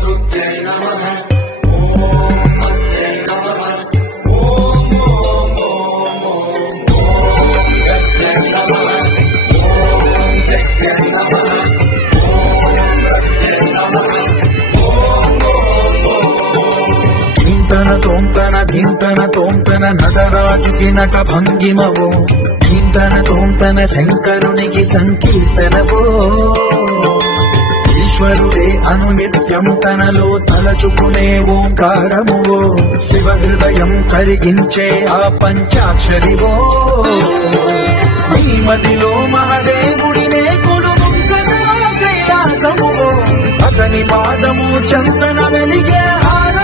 శుద్ధ్యై నమః ఓం మత్యై నమః ఓం ఓం ఓం ఓం గత్యై నమః ఓం జగ్యై నమః ధీంతన తోంతన నటరాజుకి నట భంగిమవో ధీంతన శంకరునికి సంకీర్తనవో ఈశ్వరుడే అనునిత్యం తనలో తలచుకునే ఓంకారమువో శివ హృదయం కరిగించే ఆ పంచాక్షరివో నీ మదిలో మహదేవుడినే కొలుముంకన కైలాసమువో అతని పాదము చందన వెలిగే హార